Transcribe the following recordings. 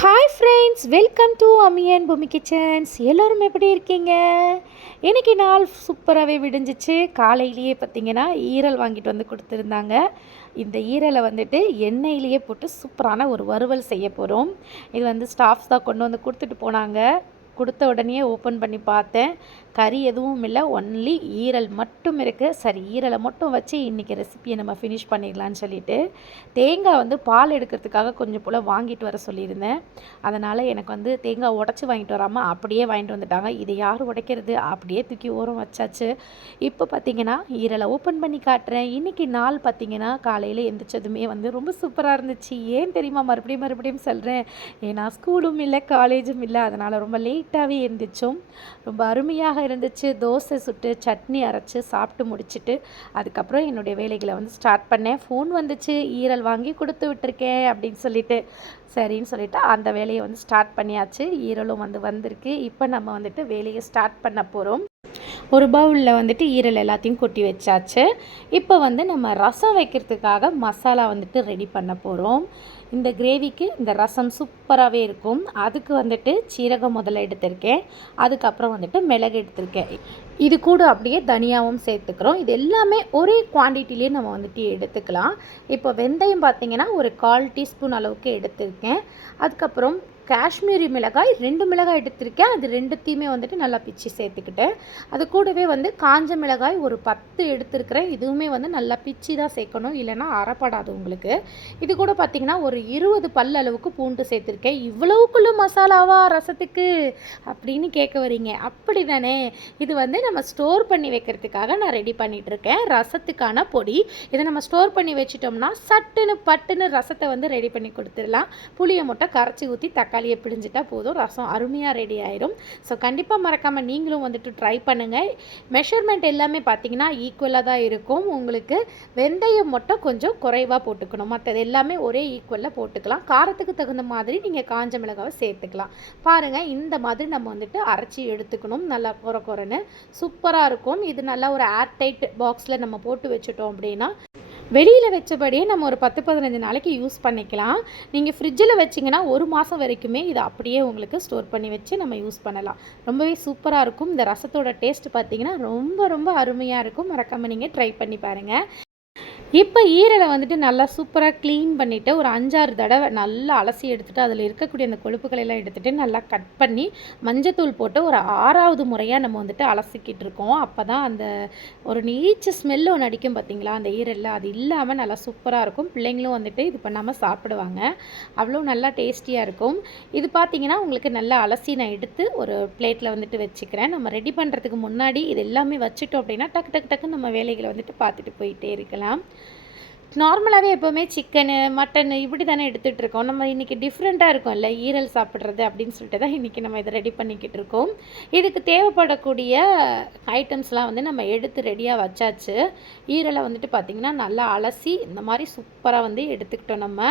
Hi friends welcome to அமியன் பூமி kitchens எல்லோரும் எப்படி இருக்கீங்க? இன்றைக்கி நாள் சூப்பராகவே விடிஞ்சிச்சு. காலையிலேயே பார்த்தீங்கன்னா ஈரல் வாங்கிட்டு வந்து கொடுத்துருந்தாங்க. இந்த ஈரலை வந்துட்டு எண்ணெயிலேயே போட்டு சூப்பரான ஒரு வறுவல் செய்ய போகிறோம் இது வந்து ஸ்டாஃப்ஸ் தான் கொண்டு வந்து கொடுத்துட்டு போனாங்க. கொடுத்த உடனே ஓப்பன் பண்ணி பார்த்தேன். கறி எதுவும் இல்லை ஒன்லி ஈரல் மட்டும் இருக்குது சரி ஈரலை மட்டும் வச்சு இன்றைக்கி ரெசிபியை நம்ம ஃபினிஷ் பண்ணிடலான்னு சொல்லிட்டு தேங்காய் வந்து பால் எடுக்கிறதுக்காக கொஞ்சம் போல் வாங்கிட்டு வர சொல்லியிருந்தேன். அதனால் எனக்கு வந்து தேங்காய் உடச்சி வாங்கிட்டு வராமல் அப்படியே வாங்கிட்டு வந்துட்டாங்க. இதை யார் உடைக்கிறது? அப்படியே தூக்கி ஓரம் வச்சாச்சு. இப்போ பார்த்தீங்கன்னா ஈரலை ஓப்பன் பண்ணி காட்டுறேன். இன்றைக்கி நாள் பார்த்தீங்கன்னா காலையில் எந்திரிச்சதுமே வந்து ரொம்ப சூப்பராக இருந்துச்சு. ஏன் தெரியுமா மறுபடியும் மறுபடியும் சொல்கிறேன் ஏன்னா ஸ்கூலும் இல்லை காலேஜும் இல்லை. அதனால் ரொம்ப லேட்டாகவே இருந்துச்சோம் ரொம்ப அருமையாக இருந்துச்சு தோசை சுட்டு சட்னி அரைச்சி சாப்பிட்டு முடிச்சிட்டு அதுக்கப்புறம் என்னுடைய வேலைகளை வந்து ஸ்டார்ட் பண்ணேன். ஃபோன் வந்துச்சு ஈரல் வாங்கி கொடுத்து விட்டுருக்கேன் அப்படின்னு சொல்லிட்டு. சரின்னு சொல்லிட்டு அந்த வேலையை வந்து ஸ்டார்ட் பண்ணியாச்சு. ஈரலும் வந்து வந்திருக்கு. இப்போ நம்ம வந்துட்டு வேலையை ஸ்டார்ட் பண்ண போகிறோம் ஒரு பவுலில் வந்துட்டு ஈரல் எல்லாத்தையும் கொட்டி வச்சாச்சு. இப்போ வந்து நம்ம ரசம் வைக்கிறதுக்காக மசாலா வந்துட்டு ரெடி பண்ண போகிறோம் இந்த கிரேவிக்கு இந்த ரசம் சூப்பராகவே இருக்கும். அதுக்கு வந்துட்டு சீரகம் முதல்ல எடுத்திருக்கேன். அதுக்கப்புறம் வந்துட்டு மிளகு எடுத்திருக்கேன். இது கூட அப்படியே தனியாகவும் சேர்த்துக்கிறோம். இது எல்லாமே ஒரே குவான்டிட்டிலேயே நம்ம வந்துட்டு எடுத்துக்கலாம். இப்போ வெந்தயம் பார்த்திங்கன்னா ஒரு கால் டீஸ்பூன் அளவுக்கு எடுத்திருக்கேன். அதுக்கப்புறம் காஷ்மீரி மிளகாய் ரெண்டு மிளகாய் எடுத்திருக்கேன். அது ரெண்டுத்தையுமே வந்துட்டு நல்லா பிச்சு சேர்த்துக்கிட்டேன். அது கூடவே வந்து காஞ்ச மிளகாய் ஒரு பத்து எடுத்திருக்கிறேன். இதுவுமே வந்து நல்லா பிச்சு தான் சேர்க்கணும். இல்லைன்னா அறப்படாது உங்களுக்கு. இது கூட பார்த்திங்கன்னா ஒரு இருபது பல் அளவுக்கு பூண்டு சேர்த்துருக்கேன். இவ்வளவுக்குள்ள மசாலாவா ரசத்துக்கு? அப்படின்னு கேட்க வரீங்க. அப்படி தானே இது வந்து நம்ம ஸ்டோர் பண்ணி வைக்கிறதுக்காக நான் ரெடி பண்ணிகிட்டு இருக்கேன் ரசத்துக்கான பொடி. இதை நம்ம ஸ்டோர் பண்ணி வச்சிட்டோம்னா சட்டுன்னு பட்டுன்னு ரசத்தை வந்து ரெடி பண்ணி கொடுத்துடலாம். புளியை முட்டை கரைச்சி ஊற்றி தக்காளி தக்காளியை பிழிஞ்சிட்டா போதும். ரசம் அருமையாக ரெடி ஆயிரும். ஸோ கண்டிப்பாக மறக்காமல் நீங்களும் வந்துட்டு ட்ரை பண்ணுங்கள் மெஷர்மெண்ட் எல்லாமே பார்த்தீங்கன்னா ஈக்குவலாக தான் இருக்கும். உங்களுக்கு வெந்தயம் மட்டும் கொஞ்சம் குறைவாக போட்டுக்கணும். மற்றது எல்லாமே ஒரே ஈக்குவலாக போட்டுக்கலாம். காரத்துக்கு தகுந்த மாதிரி நீங்கள் காஞ்ச மிளகாவை சேர்த்துக்கலாம். பாருங்கள் இந்த மாதிரி நம்ம வந்துட்டு அரைச்சி எடுத்துக்கணும். நல்லா குறை குறைன்னு சூப்பராக இருக்கும். இது நல்லா ஒரு ஏர் டைட் பாக்ஸில் நம்ம போட்டு வச்சுட்டோம் அப்படின்னா வெளியில் வச்சபடியே நம்ம ஒரு பத்து பதினஞ்சு நாளைக்கு யூஸ் பண்ணிக்கலாம். நீங்கள் ஃப்ரிட்ஜில் வச்சிங்கன்னா ஒரு மாதம் வரைக்குமே இதை அப்படியே உங்களுக்கு ஸ்டோர் பண்ணி வச்சு நம்ம யூஸ் பண்ணலாம். ரொம்பவே சூப்பராக இருக்கும். இந்த ரசத்தோட டேஸ்ட் பார்த்தீங்கன்னா ரொம்ப ரொம்ப அருமையாக இருக்கும். மறக்காமல் நீங்கள் ட்ரை பண்ணி பாருங்கள் இப்போ ஈரலை வந்துட்டு நல்லா சூப்பராக க்ளீன் பண்ணிவிட்டு ஒரு அஞ்சாறு தடவை நல்லா அலசி எடுத்துகிட்டு அதில் இருக்கக்கூடிய அந்த கொழுப்புகளை எல்லாம் எடுத்துகிட்டு நல்லா கட் பண்ணி மஞ்சத்தூள் போட்டு ஒரு ஆறாவது முறையாக நம்ம வந்துட்டு அலசிக்கிட்டு இருக்கோம். அப்போ தான் அந்த ஒரு நீச்ச ஸ்மெல் ஒன்று அடிக்கும் பார்த்தீங்களா அந்த ஈரலில் அது இல்லாமல் நல்லா சூப்பராக இருக்கும். பிள்ளைங்களும் வந்துட்டு இது பண்ணாமல் சாப்பிடுவாங்க. அவ்வளோ நல்லா டேஸ்டியாக இருக்கும். இது பார்த்தீங்கன்னா உங்களுக்கு நல்லா அலசி நான் எடுத்து ஒரு பிளேட்டில் வந்துட்டு வச்சுக்கிறேன். நம்ம ரெடி பண்ணுறதுக்கு முன்னாடி இது எல்லாமே வச்சுட்டோம் அப்படின்னா டக்கு டக்கு டக்கு நம்ம வேலைகளை வந்துட்டு பார்த்துட்டு போயிட்டே இருக்கலாம். நார்மலாகவே எப்போவுமே சிக்கனு மட்டன் இப்படி தானே எடுத்துகிட்டு இருக்கோம் நம்ம இன்றைக்கி டிஃப்ரெண்ட்டாக இருக்கும்ல ஈரல் சாப்பிட்றது அப்படின்னு சொல்லிட்டு தான் இன்றைக்கி நம்ம இதை ரெடி பண்ணிக்கிட்டு இருக்கோம். இதுக்கு தேவைப்படக்கூடிய ஐட்டம்ஸ்லாம் வந்து நம்ம எடுத்து ரெடியாக வச்சாச்சு. ஈரலை வந்துட்டு பார்த்திங்கன்னா நல்லா அலசி இந்த மாதிரி சூப்பராக வந்து எடுத்துக்கிட்டோம் நம்ம.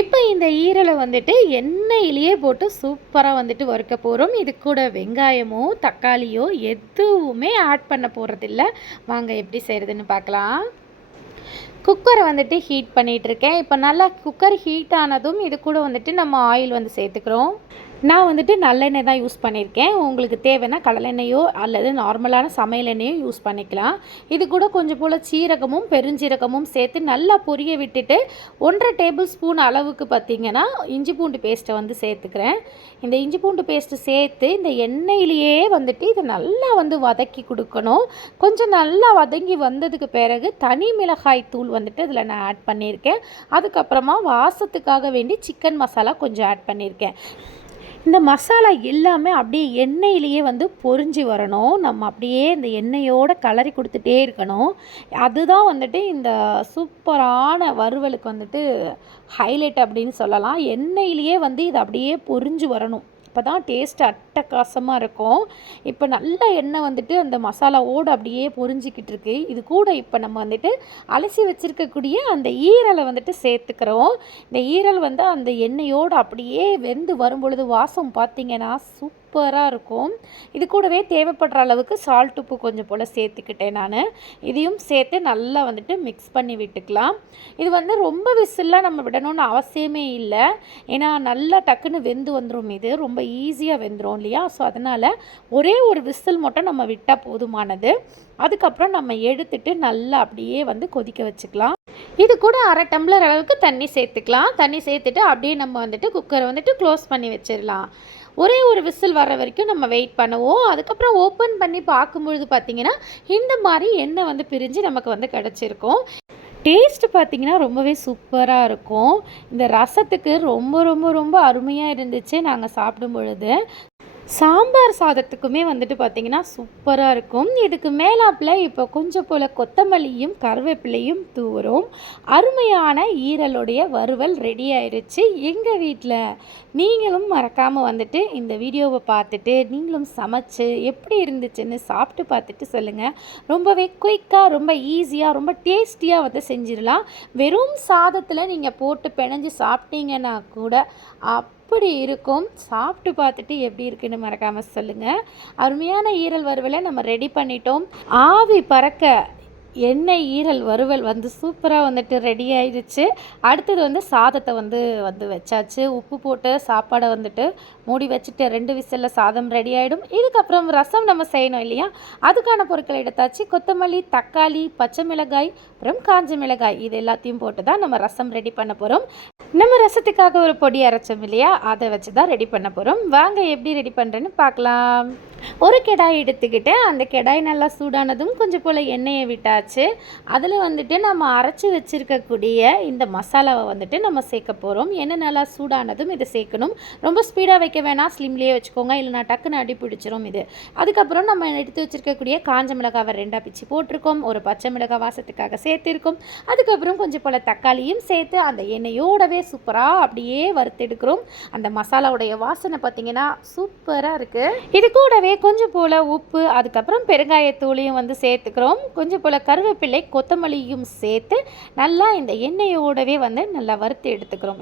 இப்போ இந்த ஈரலை வந்துட்டு எண்ணெயிலேயே போட்டு சூப்பராக வந்துட்டு வறுக்க போகிறோம் இது கூட வெங்காயமோ தக்காளியோ எதுவுமே ஆட் பண்ண போகிறதில்ல வாங்க எப்படி செய்கிறதுன்னு பார்க்கலாம். குக்கரை வந்துட்டு ஹீட் பண்ணிகிட்ருக்கேன் இப்போ நல்லா குக்கர் ஹீட் ஆனதும் இது கூட வந்துட்டு நம்ம ஆயில் வந்து சேர்த்துக்கிறோம். நான் வந்துட்டு நல்லெண்ணெய் தான் யூஸ் பண்ணியிருக்கேன். உங்களுக்கு தேவைன்னா கடலெண்ணெயோ அல்லது நார்மலான சமையல் எண்ணெயோ யூஸ் பண்ணிக்கலாம். இது கூட கொஞ்சம் போல் சீரகமும் பெருஞ்சீரகமும் சேர்த்து நல்லா பொரிய விட்டுட்டு ஒன்றரை டேபிள் ஸ்பூன் அளவுக்கு பார்த்திங்கன்னா இஞ்சி பூண்டு பேஸ்ட்டை வந்து சேர்த்துக்கிறேன். இந்த இஞ்சி பூண்டு பேஸ்ட்டு சேர்த்து இந்த எண்ணெயிலேயே வந்துட்டு இதை நல்லா வந்து வதக்கி கொடுக்கணும். கொஞ்சம் நல்லா வதங்கி வந்ததுக்கு பிறகு தனி மிளகாய் தூள் வந்துட்டு இதில் நான் ஆட் பண்ணியிருக்கேன். அதுக்கப்புறமா வாசத்துக்காக வேண்டி சிக்கன் மசாலா கொஞ்சம் ஆட் பண்ணியிருக்கேன். இந்த மசாலா எல்லாமே அப்படியே எண்ணெயிலேயே வந்து பொரிஞ்சு வரணும். நம்ம அப்படியே இந்த எண்ணெயோடு கலரி கொடுத்துட்டே இருக்கணும். அதுதான் வந்துட்டு இந்த சூப்பரான வறுவலுக்கு வந்துட்டு ஹைலைட் அப்படின்னு சொல்லலாம். எண்ணெயிலேயே வந்து இது அப்படியே பொரிஞ்சு வரணும். அப்போ தான் டேஸ்ட் அட்டகாசமாக இருக்கும். இப்போ நல்ல எண்ணெய் வந்துட்டு அந்த மசாலாவோடு அப்படியே பொறிஞ்சிக்கிட்டு இருக்கு. இது கூட இப்போ நம்ம வந்துட்டு அலசி வச்சுருக்கக்கூடிய அந்த ஈரலை வந்துட்டு சேர்த்துக்கிறோம். இந்த ஈரல் வந்து அந்த எண்ணெயோடு அப்படியே வெந்து வரும் பொழுது வாசம் பார்த்திங்கன்னா சூப் சூப்பராக இருக்கும். இது கூடவே தேவைப்படுற அளவுக்கு சால்ட் உப்பு கொஞ்சம் போல் சேர்த்துக்கிட்டேன் நான். இதையும் சேர்த்து நல்லா வந்துட்டு மிக்ஸ் பண்ணி விட்டுக்கலாம். இது வந்து ரொம்ப விசில்லாம் நம்ம விடணும்னு அவசியமே இல்லை. ஏன்னா நல்லா டக்குன்னு வெந்து வந்துடும் இது. ரொம்ப ஈஸியாக வெந்துடும் இல்லையா? ஸோ அதனால் ஒரே ஒரு விசில் மட்டும் நம்ம விட்டால் போதுமானது. அதுக்கப்புறம் நம்ம எடுத்துட்டு நல்லா அப்படியே வந்து கொதிக்க வச்சுக்கலாம். இது கூட அரை டம்ளர் அளவுக்கு தண்ணி சேர்த்துக்கலாம். தண்ணி சேர்த்துட்டு அப்படியே நம்ம வந்துட்டு குக்கரை வந்துட்டு க்ளோஸ் பண்ணி வச்சிடலாம். ஒரே ஒரு விசில் வர வரைக்கும் நம்ம வெயிட் பண்ணுவோம். அதுக்கப்புறம் ஓப்பன் பண்ணி பார்க்கும்பொழுது பார்த்தீங்கன்னா இந்த மாதிரி எண்ணெய் வந்து பிரிஞ்சு நமக்கு வந்து கிடச்சிருக்கும். டேஸ்ட் பார்த்தீங்கன்னா ரொம்பவே சூப்பராக இருக்கும். இந்த ரசத்துக்கு ரொம்ப ரொம்ப ரொம்ப அருமையாக இருந்துச்சு நாங்கள் சாப்பிடும் பொழுது சாம்பார் சாதத்துக்குமே வந்துட்டு பார்த்திங்கன்னா சூப்பராக இருக்கும். இதுக்கு மேலாப்பில் இப்போ கொஞ்சம் போல் கொத்தமல்லியும் கருவேப்பிலையும் தூரும். அருமையான ஈரலுடைய வறுவல் ரெடி ஆயிடுச்சு எங்கள் வீட்டில் நீங்களும் மறக்காமல் வந்துட்டு இந்த வீடியோவை பார்த்துட்டு நீங்களும் சமைச்சு எப்படி இருந்துச்சுன்னு சாப்பிட்டு பார்த்துட்டு சொல்லுங்கள் ரொம்பவே குயிக்காக ரொம்ப ஈஸியாக ரொம்ப டேஸ்டியாக வந்து செஞ்சிடலாம். வெறும் சாதத்தில் நீங்கள் போட்டு பிணைஞ்சு சாப்பிட்டீங்கன்னா கூட அப்படி இருக்கும்? சாப்பிட்டு பார்த்துட்டு எப்படி இருக்குன்னு மறக்காமல் சொல்லுங்கள் அருமையான ஈரல் வறுவலை நம்ம ரெடி பண்ணிட்டோம். ஆவி பறக்க எண்ணெய் ஈரல் வறுவல் வந்து சூப்பராக வந்துட்டு ரெடி ஆயிடுச்சு. அடுத்தது வந்து சாதத்தை வந்து வந்து வச்சாச்சு. உப்பு போட்டு சாப்பாடை வந்துட்டு மூடி வச்சுட்டு ரெண்டு விசிலில் சாதம் ரெடி ஆகிடும் இதுக்கப்புறம் ரசம் நம்ம செய்யணும் இல்லையா? அதுக்கான பொருட்களை எடுத்தாச்சு. கொத்தமல்லி தக்காளி பச்சை மிளகாய் அப்புறம் காஞ்ச மிளகாய். இது எல்லாத்தையும் போட்டு தான் நம்ம ரசம் ரெடி பண்ண போகிறோம் நம்ம ரசத்துக்காக ஒரு பொடி அரைச்சோம் இல்லையா? அதை வச்சு தான் ரெடி பண்ண போகிறோம் வாங்க எப்படி ரெடி பண்ணுறேன்னு பார்க்கலாம். ஒரு கெடாய் எடுத்துக்கிட்டு அந்த கெடாய் நல்லா சூடானதும் கொஞ்சம் போல் எண்ணெயை விட்டாச்சு. அதில் வந்துட்டு நம்ம அரைச்சி வச்சுருக்கக்கூடிய இந்த மசாலாவை வந்துட்டு நம்ம சேர்க்க போகிறோம் என்ன நல்லா சூடானதும் இதை சேர்க்கணும். ரொம்ப ஸ்பீடாக வைக்க வேணாம். ஸ்லிம்லேயே வச்சுக்கோங்க. இல்லைனா டக்குன்னு அடி பிடிச்சிரும் இது. அதுக்கப்புறம் நம்ம எடுத்து வச்சுருக்கக்கூடிய காஞ்ச மிளகாவை ரெண்டாக பிச்சு போட்டிருக்கோம். ஒரு பச்சை மிளகாய் வாசத்துக்காக சேர்த்திருக்கோம். அதுக்கப்புறம் கொஞ்சம் போல் தக்காளியும் சேர்த்து அந்த எண்ணெயோடவே சூப்பராக அப்படியே வறுத்தெடுக்கிறோம். அந்த மசாலாவுடைய வாசனை பார்த்தீங்கன்னா சூப்பராக இருக்குது இது கூடவே கொஞ்சம் போல் உப்பு அதுக்கப்புறம் பெருங்காயத்தூளையும் வந்து சேர்த்துக்கிறோம். கொஞ்சம் போல் கருவேப்பிலை கொத்தமல்லியும் சேர்த்து நல்லா இந்த எண்ணெயோடவே வந்து நல்லா வறுத்து எடுத்துக்கிறோம்.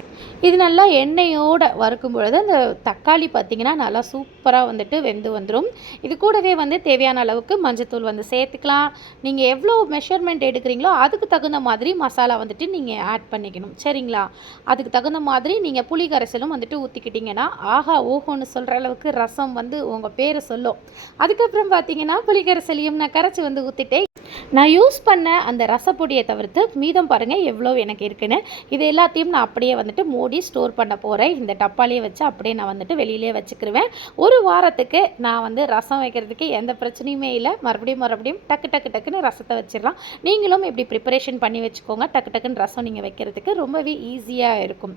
இது நல்லா எண்ணெயோடு வறுக்கும் பொழுது அந்த தக்காளி பார்த்திங்கன்னா நல்லா சூப்பராக வந்துட்டு வெந்து வந்துடும் இது கூடவே வந்து தேவையான அளவுக்கு மஞ்சத்தூள் வந்து சேர்த்துக்கலாம். நீங்கள் எவ்வளோ மெஷர்மெண்ட் எடுக்கிறீங்களோ அதுக்கு தகுந்த மாதிரி மசாலா வந்துட்டு நீங்கள் ஆட் பண்ணிக்கணும். சரிங்களா? அதுக்கு தகுந்த மாதிரி நீங்கள் புளி கரைசலும் வந்துட்டு ஊற்றிக்கிட்டிங்கன்னா ஆஹா ஓஹோன்னு சொல்கிற அளவுக்கு ரசம் வந்து உங்கள் பேரை சொல்லும். அதுக்கப்புறம் பார்த்தீங்கன்னா புளிக்கரைசலையும் நான் கரைச்சி வந்து ஊற்றிட்டேன் நான் யூஸ் பண்ண அந்த ரசப்பொடியை தவிர்த்து மீதம் பாருங்கள் எவ்வளோ எனக்கு இருக்குன்னு. இது எல்லாத்தையும் நான் அப்படியே வந்துட்டு மூடி ஸ்டோர் பண்ண போகிறேன் இந்த டப்பாலேயே வச்சு அப்படியே நான் வந்துட்டு வெளியிலே வச்சுக்கிருவேன். ஒரு வாரத்துக்கு நான் வந்து ரசம் வைக்கிறதுக்கு எந்த பிரச்சனையுமே இல்லை. மறுபடியும் மறுபடியும் டக்கு டக்கு டக்குன்னு ரசத்தை வச்சிடலாம். நீங்களும் இப்படி ப்ரிப்பரேஷன் பண்ணி வச்சுக்கோங்க. டக்கு டக்குன்னு ரசம் நீங்கள் வைக்கிறதுக்கு ரொம்பவே ஈஸியாக இருக்கும்.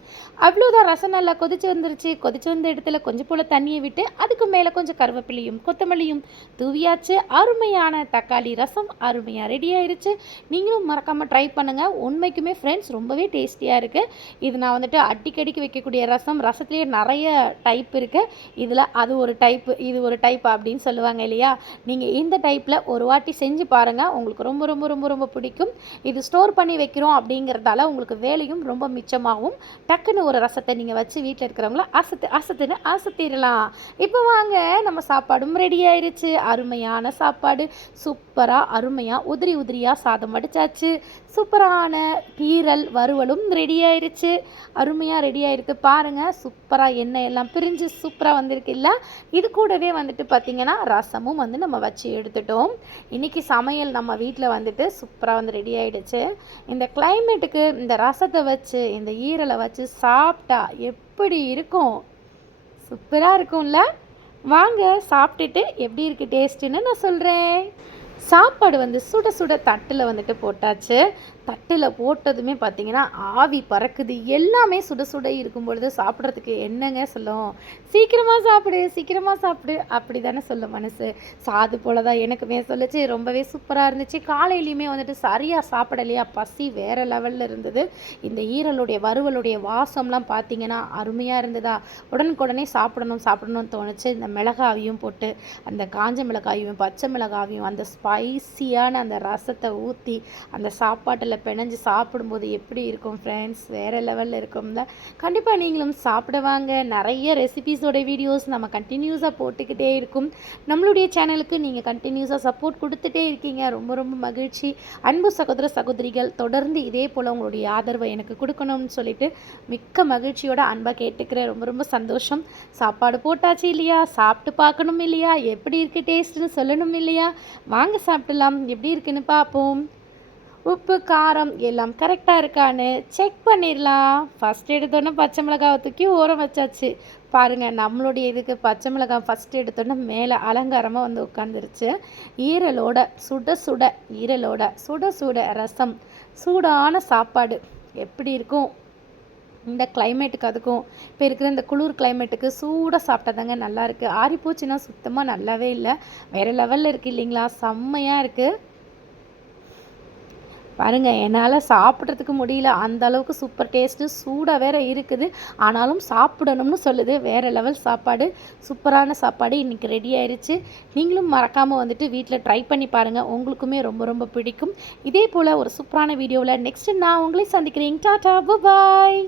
அவ்வளோதான் ரசம் நல்லா கொதிச்சு வந்துருச்சு. கொதிச்சு வந்த இடத்துல கொஞ்சம் போல் தண்ணியை விட்டு அதுக்கு மேலே கொஞ்சம் கருவேப்பிலையும் கொத்தமல்லியும் தூவியாச்சு. அருமையான தக்காளி ரசம் அருமையாக ரெடி ஆயிடுச்சு நீங்களும் மறக்காமல் ட்ரை பண்ணுங்கள் உண்மைக்குமே ஃப்ரெண்ட்ஸ் ரொம்பவே டேஸ்டியாக இருக்குது இது நான் வந்துட்டு அடிக்கடிக்கு வைக்கக்கூடிய ரசம். ரசத்துலேயே நிறைய டைப் இருக்குது இதில் அது ஒரு டைப்பு இது ஒரு டைப் அப்படின்னு சொல்லுவாங்க இல்லையா? நீங்கள் இந்த டைப்பில் ஒரு வாட்டி செஞ்சு பாருங்கள் உங்களுக்கு ரொம்ப ரொம்ப ரொம்ப ரொம்ப பிடிக்கும். இது ஸ்டோர் பண்ணி வைக்கிறோம் அப்படிங்கிறதால உங்களுக்கு வேலையும் ரொம்ப மிச்சமாகவும் டக்குன்னு ஒரு ரசத்தை நீங்கள் வச்சு வீட்டில் இருக்கிறவங்கள அசத்து அசத்துன்னு அசத்திடலாம். இப்போ வாங்க நம்ம சாப்பாடும் ரெடி ஆயிருச்சு. அருமையான சாப்பாடு. சூப்பராக அருமையாக உதிரி உதிரியாக சாதம் வடிச்சாச்சு. சூப்பரான கீரல் வறுவலும் ரெடி ஆயிருச்சு. அருமையாக ரெடி ஆயிருக்கு. பாருங்கள் சூப்பராக எண்ணெய் எல்லாம் பிரிஞ்சு சூப்பராக வந்திருக்கு. இல்லை இது கூடவே வந்துட்டு பார்த்திங்கன்னா ரசமும் வந்து நம்ம வச்சு எடுத்துட்டோம். இன்றைக்கி சமையல் நம்ம வீட்டில் வந்துட்டு சூப்பராக வந்து ரெடி ஆயிடுச்சு. இந்த கிளைமேட்டுக்கு இந்த ரசத்தை வச்சு இந்த ஈரலை வச்சு சாப்பிட்டா எப்படி இருக்கும்? சூப்பராக இருக்கும்ல? வாங்க சாப்பிட்டுட்டு எப்படி இருக்குது டேஸ்ட்டுன்னு நான் சொல்கிறேன் சாப்பாடு வந்து சுட சுட தட்டில் வந்துட்டு போட்டாச்சு. தட்டில் போட்டதுமே பார்த்தீங்கன்னா ஆவி பறக்குது. எல்லாமே சுட சுட இருக்கும் பொழுது சாப்பிட்றதுக்கு என்னங்க சொல்லும்? சீக்கிரமாக சாப்பிடு சீக்கிரமாக சாப்பிடு. அப்படி தானே சொல்லும் மனசு. சாது போல தான் எனக்குமே சொல்லுச்சு. ரொம்பவே சூப்பராக இருந்துச்சு. காலையிலையுமே வந்துட்டு சரியாக சாப்பிடலையா? பசி வேறு லெவலில் இருந்தது. இந்த ஈரலுடைய வறுவலுடைய வாசம்லாம் பார்த்தீங்கன்னா அருமையாக இருந்ததா? உடனுக்குடனே சாப்பிடணும் சாப்பிடணும்னு தோணுச்சு. இந்த மிளகாவையும் போட்டு அந்த காஞ்ச மிளகாயும் பச்சை மிளகாவையும் அந்த ஸ்பைசியான அந்த ரசத்தை ஊற்றி அந்த சாப்பாட்டில் சாப்பாட்டில் பிணைஞ்சு சாப்பிடும்போது எப்படி இருக்கும் ஃப்ரெண்ட்ஸ் வேறு லெவலில் இருக்கும்ல. கண்டிப்பாக நீங்களும் சாப்பிடுவாங்க நிறைய ரெசிபீஸோட வீடியோஸ் நம்ம கண்டினியூஸாக போட்டுக்கிட்டே இருக்கும். நம்மளுடைய சேனலுக்கு நீங்கள் கண்டினியூஸாக சப்போர்ட் கொடுத்துட்டே இருக்கீங்க. ரொம்ப ரொம்ப மகிழ்ச்சி. அன்பு சகோதர சகோதரிகள் தொடர்ந்து இதே போல் உங்களுடைய ஆதரவை எனக்கு கொடுக்கணும்னு சொல்லிட்டு மிக்க மகிழ்ச்சியோட அன்பாக கேட்டுக்கிறேன். ரொம்ப ரொம்ப சந்தோஷம். சாப்பாடு போட்டாச்சு இல்லையா? சாப்பிட்டு பார்க்கணும் இல்லையா? எப்படி இருக்குது டேஸ்ட்டுன்னு சொல்லணும் இல்லையா? வாங்க சாப்பிடலாம். எப்படி இருக்குன்னு பார்ப்போம். உப்பு காரம் எல்லாம் கரெக்டாக இருக்கான்னு செக் பண்ணிடலாம். ஃபஸ்ட் எடுத்தோன்னே பச்சை மிளகாவை தூக்கி ஓரம் வச்சாச்சு. பாருங்கள் நம்மளுடைய இதுக்கு பச்சை மிளகாய் ஃபஸ்ட் எடுத்தோன்னே மேலே அலங்காரமாக வந்து உட்காந்துருச்சு ஈரலோட சுட சுட ஈரலோட சுட சுட ரசம் சூடான சாப்பாடு. எப்படி இருக்கும்? இந்த கிளைமேட்டுக்கு அதுக்கும். இப்போ இருக்கிற இந்த குளிர் கிளைமேட்டுக்கு சூடாக சாப்பிட்டா தாங்க நல்லா ஆறி போச்சுன்னா சுத்தமாக நல்லாவே இல்லை. வேறு லெவலில் இருக்குது இல்லைங்களா? செம்மையாக இருக்குது பாருங்கள் என்னால் சாப்பிட்றதுக்கு முடியல. அந்த அளவுக்கு சூப்பர் டேஸ்ட்டு சூடாக வேற இருக்குது. ஆனாலும் சாப்பிடணும்னு சொல்லுது. வேறு லெவல் சாப்பாடு சூப்பரான சாப்பாடு இன்றைக்கி ரெடி ஆயிடுச்சு நீங்களும் மறக்காமல் வந்துட்டு வீட்டில் ட்ரை பண்ணி பாருங்கள் உங்களுக்குமே ரொம்ப ரொம்ப பிடிக்கும். இதே போல் ஒரு சூப்பரான வீடியோவில் நெக்ஸ்ட்டு நான் உங்களையும் சந்திக்கிறேன். டாட்டா பாய்